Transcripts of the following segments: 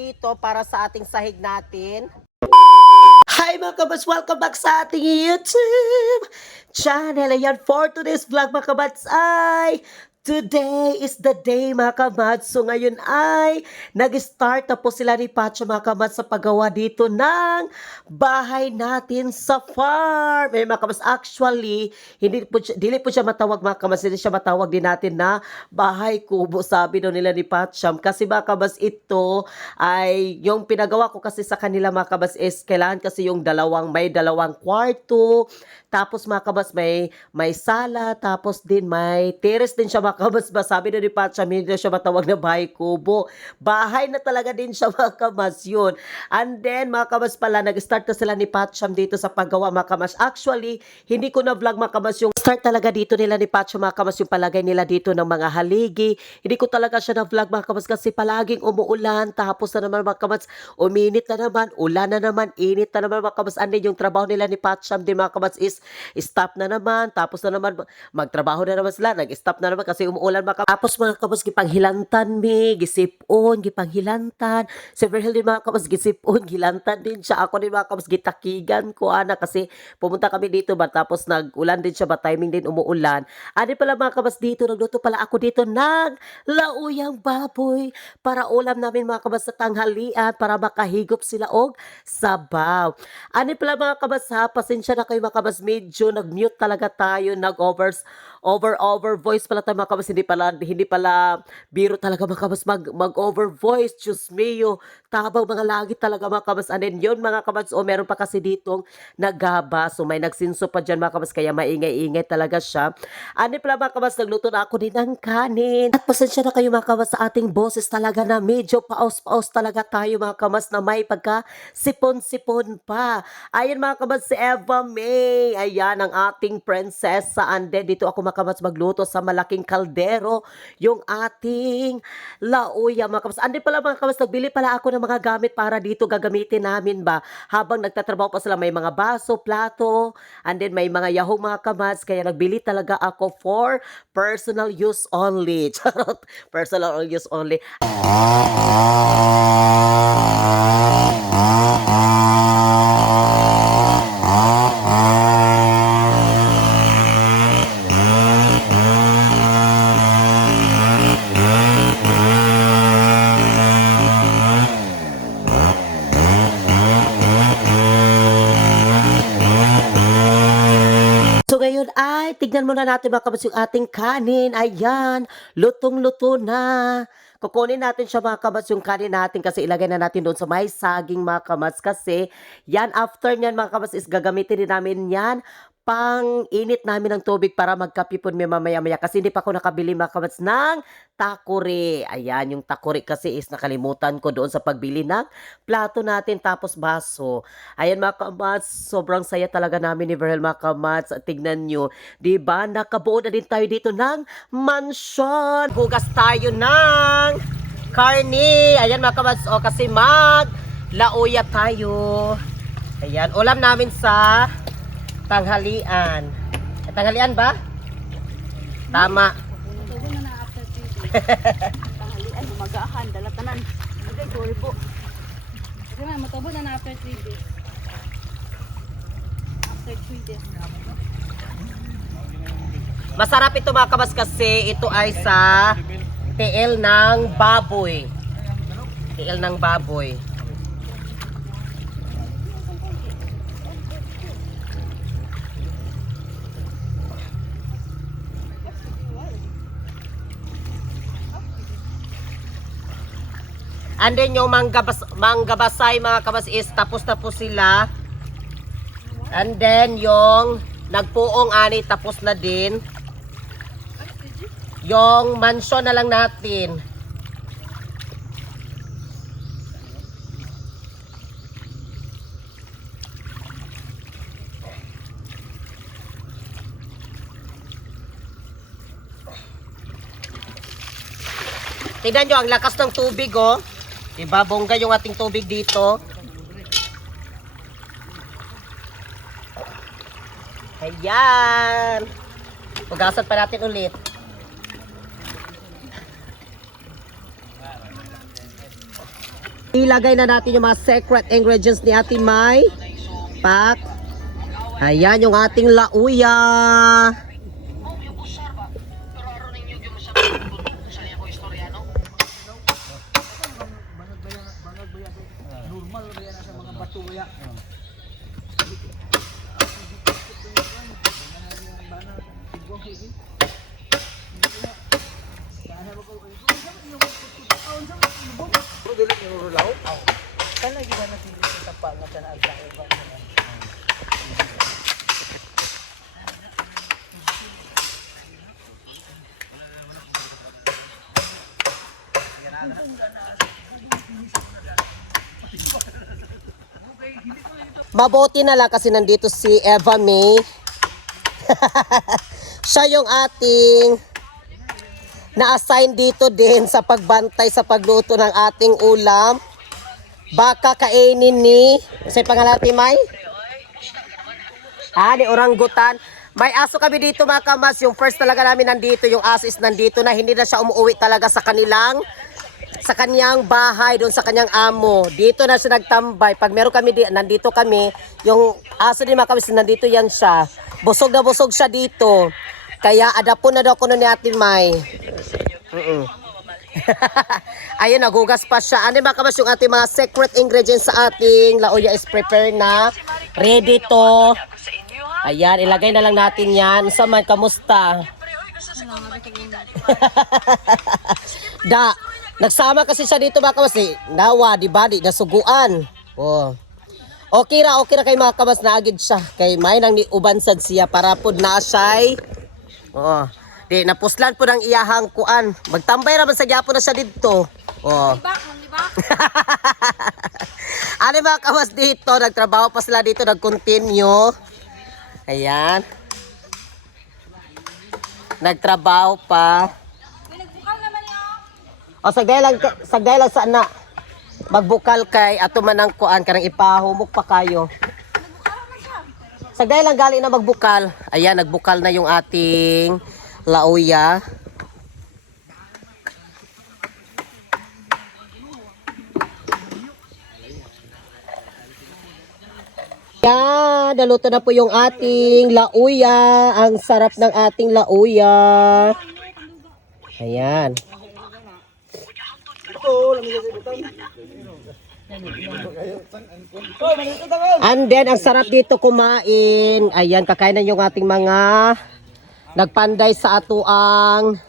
Ito para sa ating sahig natin. Hi mga kabats! Welcome back sa ating YouTube channel. Ayan, for today's vlog mga kabats ay today is the day mga kabats. So ngayon ay nag-start na po sila ni Pacho mga kabats sa paggawa dito ng bahay natin sa farm. Eh mga kabats, actually dili po siya matawag mga kabats, hindi siya matawag din natin na bahay kubo, sabi daw nila ni Pacham. Kasi mga kabats, ito ay yung pinagawa ko kasi sa kanila mga kabats is kailangan kasi yung may dalawang kwarto, tapos mga kabats may sala, tapos din may terrace din siya mga kabats. Sabi na ni Pacham, hindi na siya matawag na bahay kubo, bahay na talaga din siya mga kabats yun. And then mga kabats pala, nag-start na sila ni Pacham dito sa paggawa mga kabats. Actually, hindi ko na vlog mga kabats yung start talaga dito nila ni Pacham mga kabats, yung palagay nila dito ng mga haligi. Hindi ko talaga siya na vlog mga kabats kasi palaging umuulan, tapos na naman mga kabats, uminit na naman, ulan na naman, init na naman mga kabats. And then yung trabaho nila ni Pacham din mga kabats is stop na naman, tapos na naman magtrabaho na naman sila, nag-stop na naman kasi umuulan mga kabats. Tapos mga kabats, gipanghilantan gisipon, gipanghilantan. Si Virgil din mga kabats, gisipon, gilantan din siya. Ako din mga kabats, gitakigan ko kasi pumunta kami dito ba, tapos nag-ulan din siya ba, timing din umuulan. Ano pala mga kabats dito, nagluto pala ako dito ng lauyang baboy para ulam namin mga kabats sa tanghalian, para makahigop sila og sabaw. Ano pala mga kabats ha, pasensya na kayo mga kabats, medyo nag-mute talaga tayo, over voice pala tayo mga kabats, hindi pala biro talaga mga kabats mag-over voice, Diyos mio, tabang mga lagi talaga mga kabats. And then yun mga kabats, meron pa kasi ditong nagaba, so may nagsinso pa dyan mga kabats, kaya maingay-ingay talaga siya. Ano pala mga kabats, nagluto na ako din ng kanin. At pasensya na kayo mga kabats sa ating boses talaga na medyo paos-paos talaga tayo mga kabats, na may pagka sipon-sipon pa. Ayan mga kabats, si Eva May, ayan ang ating prinsesa. And then dito ako mga kabats magluto sa malaking kaldero yung ating lauya mga kabats. And then pala mga kabats, nagbili pala ako ng mga gamit para dito gagamitin namin ba habang nagtatrabaho pa sila. May mga baso, plato, and then may mga yahoo mga kabats, kaya nagbili talaga ako for personal use only. Charot, personal use only. So ngayon ay tignan muna natin mga kabats yung ating kanin. Ayan, lutong-luto na. Kukunin natin siya mga kabats, yung kanin natin, kasi ilagay na natin doon sa may saging mga kabats. Kasi yan, after nyan mga kabats is gagamitin din namin yan pang init namin ng tubig para magkapipon may mamaya-maya. Kasi hindi pa ako nakabili mga kabats ng takore. Ayan, yung takore kasi is nakalimutan ko doon sa pagbili ng plato natin, tapos baso. Ayan mga kabats, sobrang saya talaga namin ni Virgil mga kabats. Tignan nyo, diba? Nakabuo na din tayo dito ng mansion. Hugas tayo ng karne. Ayan mga kabats, kasi lauya tayo. Ayan, ulam namin sa tanghalian. Tanghalian ba? Tama. Tugon na after 3 days. Tanghalian, umagahan, dalatanan. Okay, sorry po. Kasi nga, matubo na after 3 days. After 3 days. Masarap ito mga kabas kasi ito ay sa tiil ng baboy. Tiil ng baboy. And then yung mangga basay mga kabas is tapos na po sila. And then yung nagpuong ani tapos na din. Yung mansion na lang natin. Tignan nyo ang lakas ng tubig oh. Diba, bongga yung ating tubig dito. Ayan. Hugasan pa natin ulit. Ilagay na natin yung mga secret ingredients ni Ate Mai. Pak. Ayan yung ating lauya. Mabuti na lang kasi nandito si Eva May. Siya yung ating na-assign dito din sa pagbantay sa pagluto ng ating ulam. Baka kainin ni, sa pangalan natin, May? Ni oranggutan. May aso kami dito mga kamas. Yung first talaga namin nandito, yung aso is nandito na. Hindi na siya umuwi talaga sa kanyang bahay, doon sa kanyang amo. Dito na siya nagtambay. Pag meron kami, nandito kami, yung aso din mga kamas, nandito yan siya. Busog na busog siya dito. Kaya adapon na daw ko ni Ate May. Ayun, nagugas pa siya. Ano mga kamas, yung ating mga secret ingredients sa ating lauya is prepared na. Ready to. Ayan, ilagay na lang natin yan. Saman, kamusta? Nagsama kasi siya dito mga kamas. Nawa, di ba? Di nasuguan. Oh. Okay ra kay mga kamas na agad siya. Kay may nang ubansad siya para pod na siya'y. Oh. Di napuslan po ng iyahang kuan. Magtambay ra man sa gyapon na siya dito. Oh. Libak. Ano mga kamas dito, nagtrabaho pa sila dito, nag-continue. Ayan. Nagtrabaho pa. O sagday lang sa na. Magbukal kay ato man ang kuan karang ipahumok pa kayo. Sagday lang gali na magbukal. Ayan, nagbukal na yung ating lauya. Yan, naluto na po yung ating lauya. Ang sarap ng ating lauya. Ayan. And then, ang sarap dito kumain. Ayan, kakain na yung ating mga nagpanday sa atuang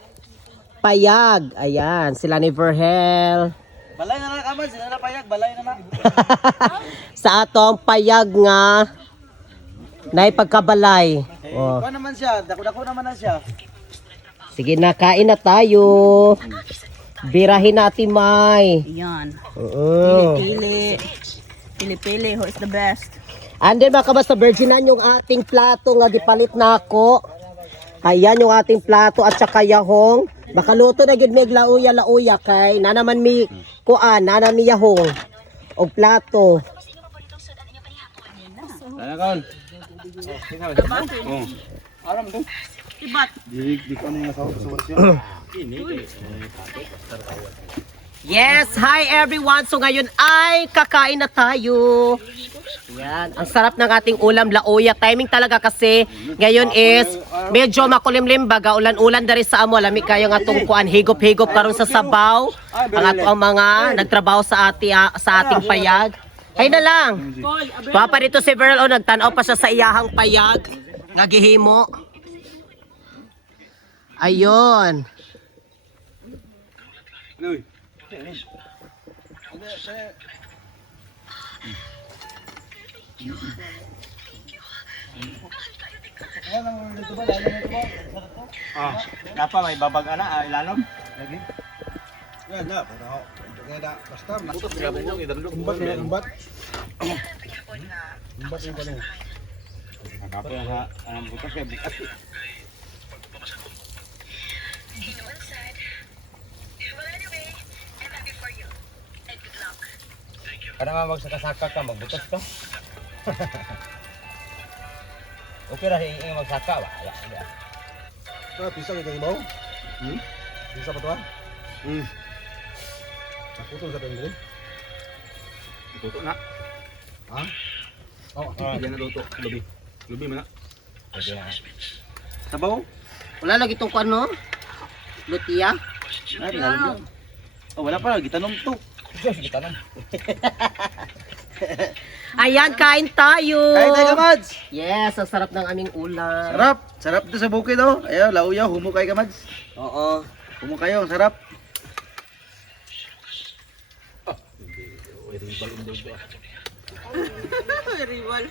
payag. Ayan, sila ni Verhel. Balay na lang kaman, sila na payag, balay na lang. Sa atong payag nga na ipagkabalay. Oh. Kuha naman siya, dako-dako naman na siya. Sige na, kain na tayo. Birahin natin, May. Yan. Oo. Pili-pili, who is the best? And then mga kabasta, virginan yung ating plato nga gipalit na ako. Ayan yung ating plato at saka yahong. Makaluto na gid mig lauya kay na naman mi kuan, na mi yahong og plato. Ano kaon? Oh. Aram to. Ibat. Di ko ano nasa siya. Yes, hi everyone. So ngayon ay kakain na tayo. Yan, ang sarap ng ating ulam lauya. Timing talaga kasi ngayon is medyo makulimlim baga ulan-ulan dari sa amo. Lami kayo nga atong kuan higop-higop karon sa sabaw. Ang ato ang mga nagtrabaho sa ating payag. Ay na lang. Papa dito si Verl o nagtanaw pa siya sa iyahang payag nga gihimo. Ayon. Napa may babag ana ilanom? Lagi. Yan na, para basta butos grabe mo idandog. Umbat. Umbat yung pala. Nakape ha, ang butos kay bukas. Kada nga magsaka-saka ka, magbutas ka. Okay ra hing magsaka ba? Ya. Pisa kay ibaw? Pisa pa to? Naputol sa tenggo. Tuto na. Ha? Oh, yan na luto. Lubi. Lubi man na. Pwede na. Sabaw? Wala lagi itong kuan no? Lutia. Ay, wow. Oh, wala pa. Gitanom to. Gitanom. Ayan, kain tayo. Kain tayo, Kamads. Yes, ang sarap ng aming ulam. Sarap. Sarap to sa bukid, oh. Ayaw, lauyaw. Humo kayo, Kamads. Oo. Humo kayo. Sarap. Rival.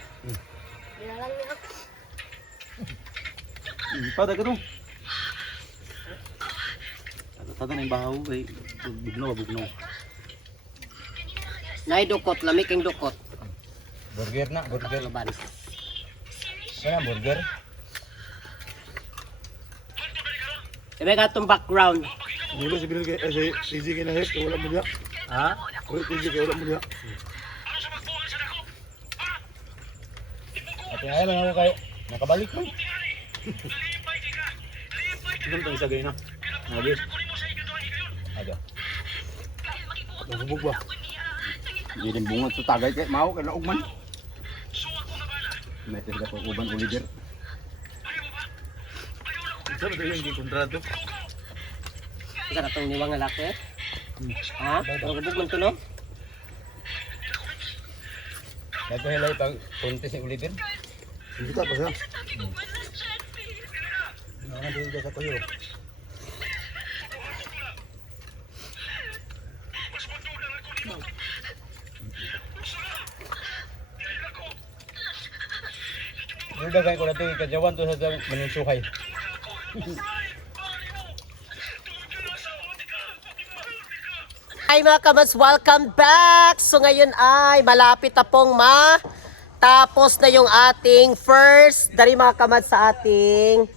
Pada ka to. Tata na yung bahaw. Bugno, bugno. Nay dukot, lamig ang dukot. Burger na, burger. Laban. Kaya burger. Kaya nga itong background. Dilo siguro kay easy kay na hit wala mo diya. Ha? Wala easy kay wala mo diya. Ate ay lang ako kay nakabalik mo. Ano tong sagay na? Nagis. Aga. Bubog ba? Hindi din bungot sa tagay kay mao kay laugman. May tanda ko uban Oliver. Sabi tayo yung kontrado. Isa ka itong niwang lalaki. Ha? Nagabog man ito, no? Nagpahilay pag konti si Oliver. Hindi ka pa siya. Nakakadili ka tayo. Dagay ko na ito, ikajawan to sa maninsuhay. Hi mga kabats, welcome back! So ngayon ay malapit na pong tapos na yung ating first dari mga kabats sa ating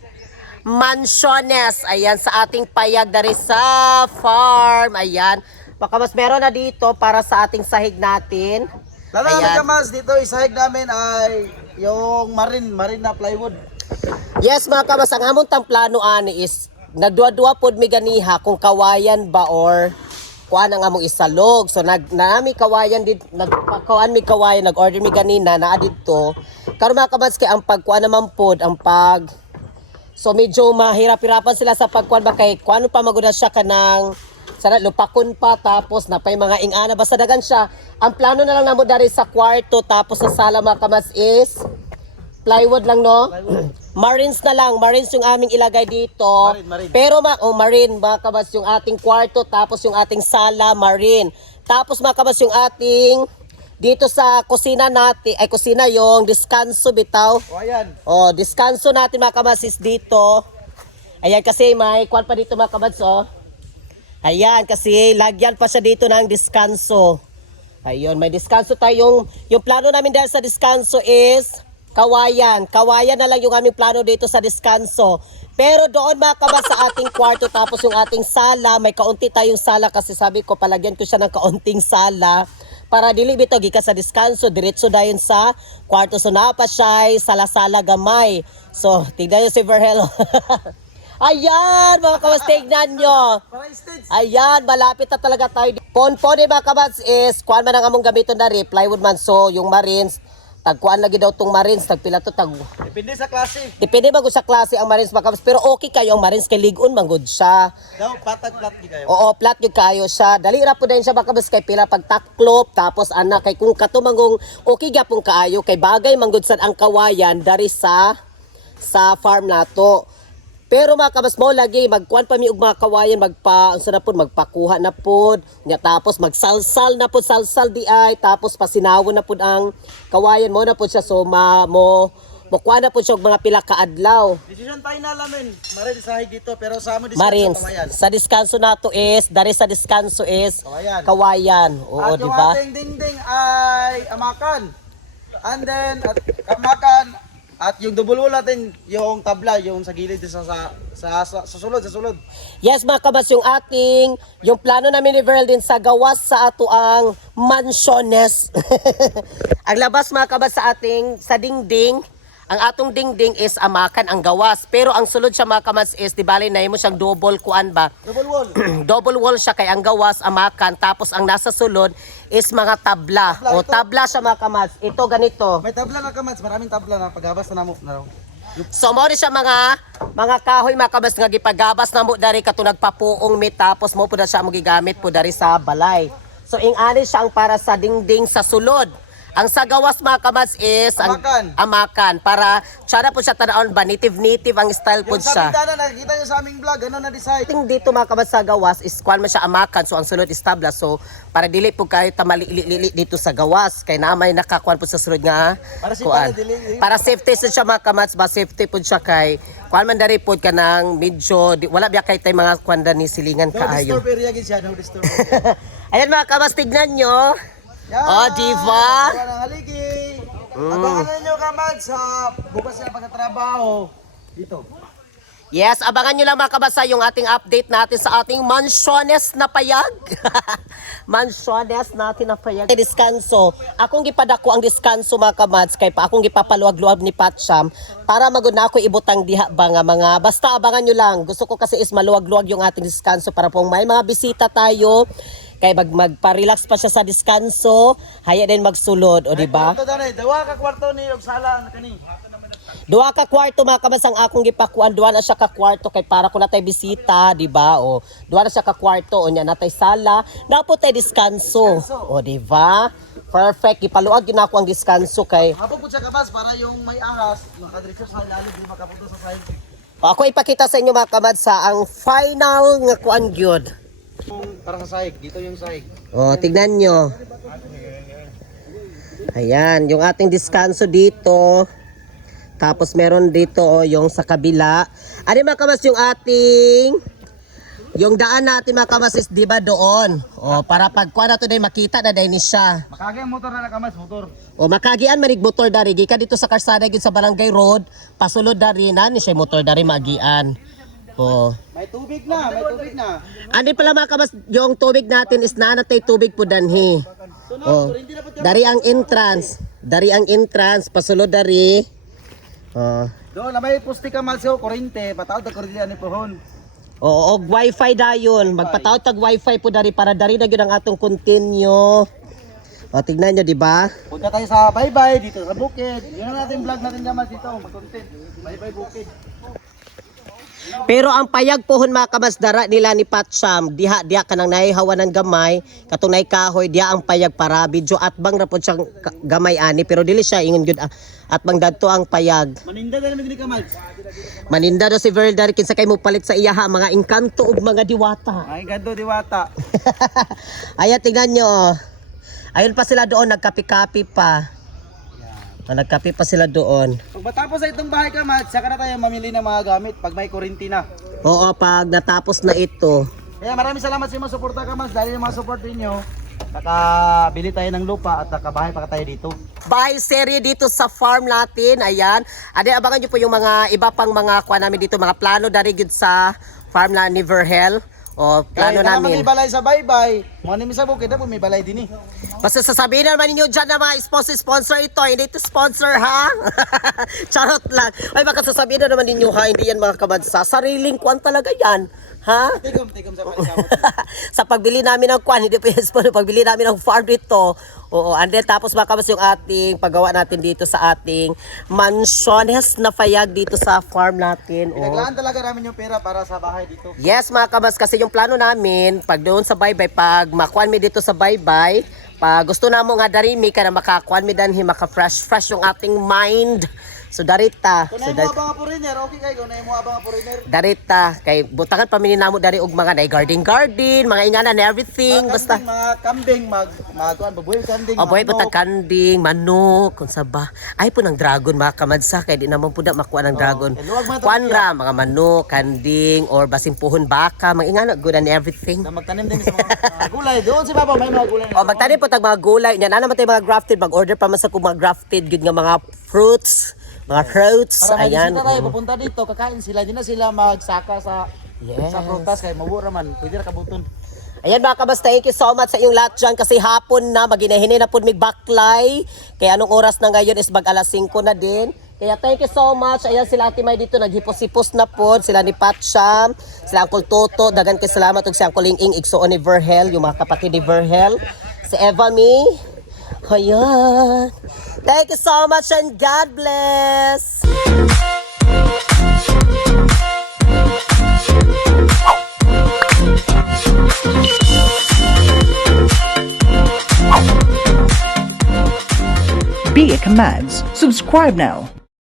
mansiones. Ayan, sa ating payag dari sa farm. Ayan, mga kabats, meron na dito para sa ating sahig natin. Lala Ayan. mga kamas, dito isahig namin ay yung marine na plywood. Yes mga kabats, ang among tang plano ani is nagduwa-duwa pod mi ganiha kung kawayan ba or kuan ang among isalog. So nami kawayan did nagpakuan mi kawayan, nag-order mi ganina naa didto. Karon mga kabats kay ang pagkuan naman pod ang pag so medyo mahirap-hirapan sila sa pagkuan ba kay kuano pa magud siya kanang sana lupakon pa tapos napay mga ingana basta dagan siya. Ang plano na lang namo dari sa kwarto tapos sa sala mga kabats is plywood lang no. Marines na lang, marines yung aming ilagay dito. Marine. Pero marine mga kabats yung ating kwarto tapos yung ating sala marine. Tapos mga kabats yung ating dito sa kusina natin, ay kusina yung deskanso bitaw. O ayan. Oh, deskanso natin mga kabats is dito. Ayan kasi may kwan pa dito mga kabats oh. Ayan kasi lagyan pa siya dito ng deskanso. Ayun, may deskanso tayo. Yung plano namin dahil sa deskanso is kawayan. Kawayan na lang yung aming plano dito sa deskanso. Pero doon mga kabats sa ating kwarto tapos yung ating sala, may kaunti tayong sala kasi sabi ko palagyan ko siya ng kaunting sala para dili bitaw gikan sa deskanso diretso dayon sa kwarto. So napa siya sala-sala gamay. So tignan niyo si Verhel. Ayan mga kabats, tignan nyo. Ayan, malapit na talaga tayo. Ponpon mga kabats is kuan man ang among gamiton na plywood man. So yung marines tagkuan lagi daw tong marines, tagpila to Depende sa klase. depende ba sa klase ang marines mga kabats, pero okay kayo ang marines kay ligon man gud siya. Daw patag-plat di kayo. Oo, flat yung kayo siya. Dali ra po din siya mga kabats kay pila pagtaklop tapos ana kay kung katumangong okay gyapon kaayo kay bagay man gud sad ang kawayan dari sa farm nato. Pero mga kabas mo lagi magkuan pa mi og mga kawayan unsa na pod magpakuha na pod nya tapos magsalsal na pod salsal di ay tapos pasinawon na pod ang kawayan mo na pod siya so mo kuha na pod siya og mga pila ka adlaw. Decision final namin. Marine sahig dito pero sa amo Marines sa kawayan. sa deskanso nato is dari sa deskanso is Kawayan. kawayan. Oo, At di yung ba? ating dingding ay amakan. And then at amakan at yung dubulo natin yung tabla yung sa gilid sa sulod. Yes mga kabas, yung plano namin ni Verl din sa gawas sa ato ang mansiones. Ang labas mga kabas sa ating sa dingding ang atong dingding is amakan ang gawas. Pero ang sulod siya mga kamads is, di bali na mo siyang double kuan ba? Double wall. Double wall siya kay ang gawas amakan, tapos ang nasa sulod is mga tabla. Tabla, O ito. tabla siya mga kamads. Ito ganito. May tabla na kamats, maraming tabla na paghahas na mo. So mo ni siya mga kahoy mga kabas nga gipagabas na mo dari katong nagpapuong mit, tapos mo pud na siya mo gigamit po dari sa balay. So ing-ani siya ang para sa dingding sa sulod. Ang sa gawas mga kabas is amakan para tsara po siya tanaon ba native ang style po Yung sa siya. bintana, nakikita nyo sa aming vlog, ano na design? Ting dito mga kabas sa gawas is kuan man siya amakan, so ang sulod is tabla. So para dili po kayo tamali dito sa gawas kay naamay nakakuan po sa sulod nga Para si kuan. para dili. Para safety sa siya mga kamats ba, safety po siya kay kuan man dari po ka ng medyo wala biya kay tay mga kuan ni silingan No kaayo. disturb area gid siya, no disturb. Ayan mga kamats, tignan nyo. Yan! Oh, diba? Wala nang haligi. Abangan ninyo kamats sa bukas na pagkatrabaho. Dito. Yes, abangan nyo lang mga kabasa yung ating update natin sa ating mansiones na payag. Mansiones natin na payag. Diskanso. Akong gipadako ang diskanso mga kamats kay pa akong gipapaluwag-luwag ni Patcham para magud na ako ibutang diha ba nga mga basta abangan nyo lang. Gusto ko kasi is maluwag-luwag yung ating diskanso para pong may mga bisita tayo. Kay magpa-relax pa siya sa diskanso, haya din magsulod, o di ba? Kwarto danay, dawa ka kwarto ni og sala kani. Duha ka kwarto mga kabas ang akong gipakuan, duha na siya ka kwarto kay para ko natay bisita, di ba? O duha na siya ka kwarto, o nya natay sala, napo tay diskanso. O di ba? Perfect, gipaluag gyud ako ang diskanso kay Hapon po siya kabas para yung may ahas, makadiretso sa ilalim, di makapunta sa side. o, ako ipakita sa inyo mga kabas sa ang final nga kuan gyud. Para sa sahig, dito yung sahig. O, tignan nyo. Ayan, yung ating diskanso dito. Tapos meron dito yung sa kabila. Ano mga kamas yung ating yung daan natin mga kamas is di ba doon? O para pagkuha na to day makita na day ni siya. Makagi ang motor na kamas, motor. O makagian manig motor dari gikan dito sa karsada gyud sa Barangay Road, pasulod dari na ni siya motor dari magian. O May tubig na, may tubig na. ani pala mga kamas, yung tubig natin is nanatay tubig po danhi. O dari ang entrance, pasulod dari. O Doon na may pusti kamas yo, kurente, pataod na kurente ani pohon. oo, og wifi dayon. Magpataod tag wifi po dari para dari na gyud ang atong continue. O tignan nyo, di ba? Punta tayo sa bye-bye dito sa bukid. Yun ang ating vlog natin kamas dito, mag-content. Bye-bye bukid. Pero ang payag pohon mga kamasdara nila ni Patcham, diha kanang naihawan ng gamay, katong naikahoy, diha ang payag para video at bang rapod siyang gamay ani, pero dili siya ingon gyud at bang dadto ang payag. Maninda na namin ni kamas. Maninda do si Verdar kinsa kay mo palit sa iyaha mga engkanto ug mga diwata. Ay gando diwata. Ayan tingnan nyo. Oh. Ayun pa sila doon nagkapi-kapi pa. Nagkapi pa sila doon. Pag matapos sa itong bahay kamas, saka na tayo mamili ng mga gamit pag may kurente na. Oo, pag natapos na ito. Kaya maraming salamat sa mga suporta kamas dahil yung mga support ninyo. Nakabili tayo ng lupa at nakabahay pa tayo dito. Bahay serye dito sa farm natin. Ayan. Ade abangan niyo po yung mga iba pang mga kuha namin dito, mga plano dari gid sa farm na ni Verhel. O plano Kaya namin. may balay sa bye-bye. Mga nimi sa bukid na po may balay din eh. Basta sasabihin naman ninyo dyan na mga sponsor ito. Hindi ito sponsor ha. Charot lang. Ay baka sasabihin na naman ninyo ha. Hindi yan mga kabansa. Sariling kwan talaga yan. Ha? Tikom sa pagkakot. Sa pagbili namin ng kwan, hindi po yung sponsor. Pagbili namin ng farm dito. Oo, and then tapos mga kabas yung ating paggawa natin dito sa ating mansiones na payag dito sa farm natin. Oo. Pinaglaan talaga namin yung pera para sa bahay dito. Yes mga kabas, kasi yung plano namin, pag doon sa baybay, pag makuan mi dito sa baybay, pag gusto na mo nga darimi ka na makakuan mi danhi, maka-fresh yung ating mind. So darita. Kung na yung mga abang foreigner, okay kayo. Kung na yung mga abang foreigner. Darita. Kay butangan pa namo dari og mga na garden, mga inganan everything. Basta. Mga kambing, babuhay kambing. Aboy po kanding, manok, kung sa ba. Ay po ng dragon mga kamadsa, kay di naman po na makuha ng dragon. luwag man ito Kuan ra, mga manok, kanding, or basing puhon baka, mga ingana, good and everything. Na magtanim din sa mga gulay. Doon si Papa, may mga gulay. O magtanim po tag mga gulay, nya na naman tayo mga grafted, mag-order pa man sa kung mga grafted, good nga mga fruits. Mga fruits, Para may ayan. bisita tayo, pupunta dito, kakain sila. Di na sila magsaka sa Yes. sa prutas kay mabura man. Pwede na kabuton. Ayan mga kabas, thank you so much sa inyong lahat dyan kasi hapon na, maginahinay na po mig baklay. Kaya anong oras na ngayon is mag alas 5 na din. Kaya thank you so much. Ayan sila Ate May dito, naghipos-hipos na po. Sila ni Patcham, sila Uncle Toto. Dagan kay salamat. Ug si Uncle Ing Igsoon ni Verhel, yung mga kapatid ni Verhel. Si Eva Mi. Ayan. Thank you so much and God bless. Be a Commands. Subscribe now.